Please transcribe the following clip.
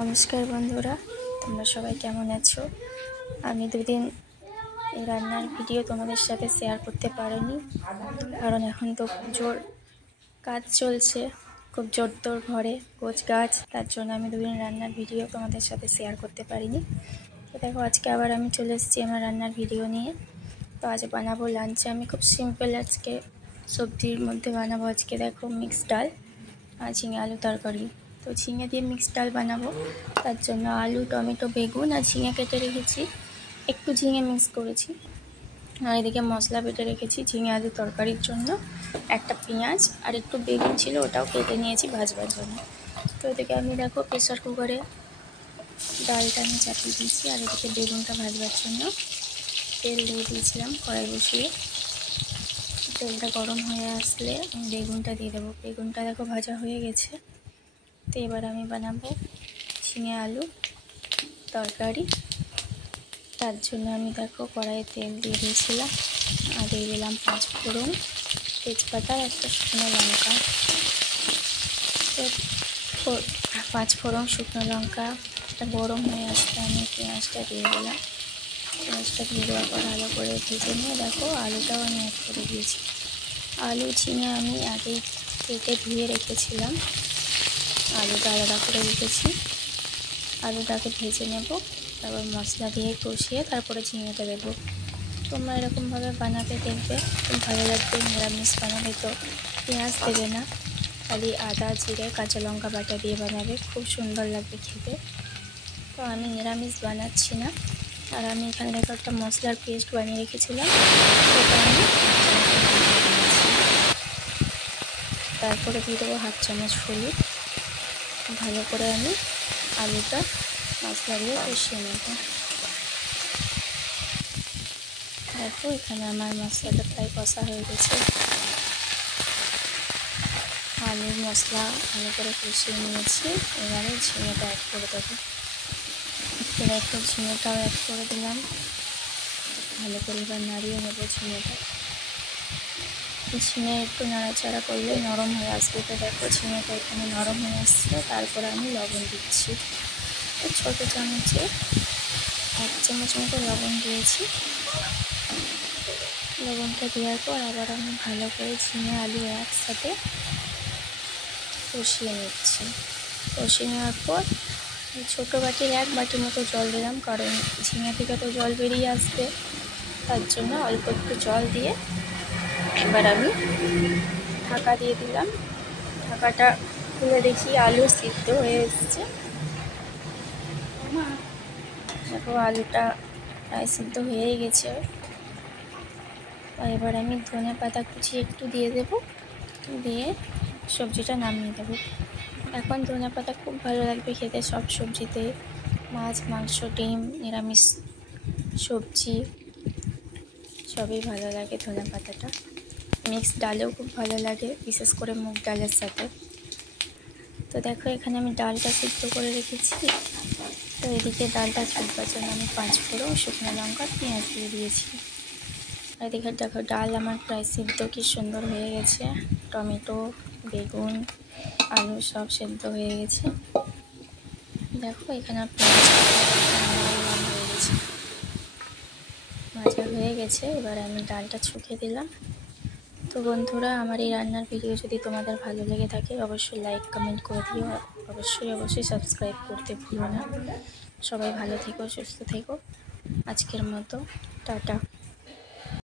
নমস্কার বন্ধুরা, তোমরা সবাই কেমন আছো? আমি দুদিন এই রান্নার ভিডিও তোমাদের সাথে শেয়ার করতে পারিনি, কারণ এখন তো পুজোর কাজ চলছে, খুব জোরতোর ঘরে গোছ গাছ, তার জন্য আমি দুদিন রান্নার ভিডিও তোমাদের সাথে শেয়ার করতে পারিনি। তো দেখো, আজকে আবার আমি চলে এসেছি আমার রান্নার ভিডিও নিয়ে। তো আজ বানাবো লাঞ্চে আমি খুব সিম্পল আজকে সবজির মধ্যে বানাবো। আজকে দেখো মিক্সড ডাল আর ঝিঙে আলু তরকারি। তো ঝিঙে দিয়ে মিক্সড ডাল বানাবো, তার জন্য আলু, টমেটো, বেগুন আর ঝিঙে কেটে রেখেছি, একটু ঝিঙে মিক্স করেছি। আর এদিকে মশলা বেটে রেখেছি ঝিঙে আলু তরকারির জন্য। একটা পেঁয়াজ আর একটু বেগুন ছিল, ওটাও কেটে নিয়েছি ভাজবার জন্য। তো এদিকে আমি দেখো প্রেসার কুকারে ডালটা আমি চাপিয়ে দিয়েছি, আর এদিকে বেগুনটা ভাজবার জন্য তেল দিয়ে দিয়েছিলাম কড়াই বসিয়ে। তেলটা গরম হয়ে আসলে আমি বেগুনটা দিয়ে দেবো। বেগুনটা দেখো ভাজা হয়ে গেছে। তো এবার আমি বানাবো ঝিঙে আলু তরকারি। তার জন্য আমি দেখো কড়াইয়ে তেল দিয়ে দিয়েছিলাম, আর দিয়ে দিলাম 5 ফোড়ন, তেজপাতা, একটা শুকনো লঙ্কা। তো 5 ফোড়ন, শুকনো লঙ্কা গরম হয়ে আসলে আমি পেঁয়াজটা দিয়ে দিলাম। পেঁয়াজটা দিয়ে দেওয়ার পর ভালো করে ভেজে নিয়ে দেখো আলুটাও আমি অ্যাড করে দিয়েছি। আলু ঝিঙে আমি আগেই কেটে ধুয়ে রেখেছিলাম, আলুটা আলাদা করে রেখেছি। আলুটাকে ভেজে নেব, তারপর মশলা দিয়ে কষিয়ে তারপরে ঝিঙেটা দেবো। তোমরা এরকমভাবে বানাবে, দেখবে খুব ভালো লাগবে। নিরামিষ বানাবে তো পেঁয়াজ দেবে না, খালি আদা, জিরে, কাঁচা লঙ্কা বাটা দিয়ে বানাবে, খুব সুন্দর লাগবে খেতে। তো আমি নিরামিষ বানাচ্ছি না। আর আমি এখানে দেখো একটা মশলার পেস্ট বানিয়ে রেখেছিলাম, সেটা আমি তারপরে দিয়ে দেবো 1/2 চামচ হলুদ। ভালো করে আমি আলুটা মশলা দিয়ে কষিয়ে নেব। দেখো এখানে আমার মশলাটা প্রায় কষা হয়ে গেছে। আলু মশলা ভালো করে কষিয়ে নিয়েছি, এবারে ঝিঙেটা অ্যাড করে দেবো। দেখো ঝিঙেটাও অ্যাড করে দিলাম, ভালো করে এবার নাড়িয়ে নেবো ঝিঙেটা। ঝিঙে একটু নাড়াচাড়া করলে নরম হয়ে আসবে। তো দেখো ঝিঙেটা এখানে নরম হয়ে আসছে। তারপরে আমি লবণ দিচ্ছি, ছোটো চামচে 1 চামচ মতো লবণ দিয়েছি। লবণটা দেওয়ার পর আবার আমি ভালো করে ঝিঙে আলু একসাথে কষিয়ে নিচ্ছি। কষিয়ে নেওয়ার পর ছোটো বাটির 1 বাটি মতো জল দিলাম, কারণ ঝিঙে থেকে তো জল বেরিয়ে আসবে, তার জন্য অল্প একটু জল দিয়ে এবার আমি ঢাকা দিয়ে দিলাম। ঢাকাটা খুলে দেখি আলু সিদ্ধ হয়ে এসছে। দেখো আলুটা প্রায় সিদ্ধ হয়েই গেছে। এবার আমি ধনে পাতা কুচি একটু দিয়ে দেব, দিয়ে সবজিটা নামিয়ে দেবো। এখন ধনে পাতা খুব ভালো লাগবে খেতে সব সবজিতে, মাছ, মাংস, ডিম, নিরামিষ সবজি সবই ভালো লাগে ধনে পাতাটা। মিক্সড ডালেও খুব ভালো লাগে, বিশেষ করে মুগ ডালের সাথে। তো দেখো এখানে আমি ডালটা সিদ্ধ করে রেখেছি। তো এদিকে ডালটা ছুটবার জন্য আমি 5 ফোড়ন, শুকনো লঙ্কা, পেঁয়াজ দিয়ে দিয়েছি। আর এদিকে দেখো ডাল আমার প্রায় সিদ্ধ কি সুন্দর হয়ে গেছে। টমেটো, বেগুন, আলু সব সিদ্ধ হয়ে গেছে। দেখো এখানে পেঁয়াজ হয়ে গেছে, ভাজা হয়ে গেছে। এবার আমি ডালটা ছুঁকে দিলাম। তো বন্ধুরা, আমার এই রান্নার ভিডিও যদি তোমাদের ভালো লেগে থাকে অবশ্যই লাইক কমেন্ট করে দিও, অবশ্যই সাবস্ক্রাইব করতে ভুলো না। সবাই ভালো থেকো, সুস্থ থেকো। আজকের মতো টাটা।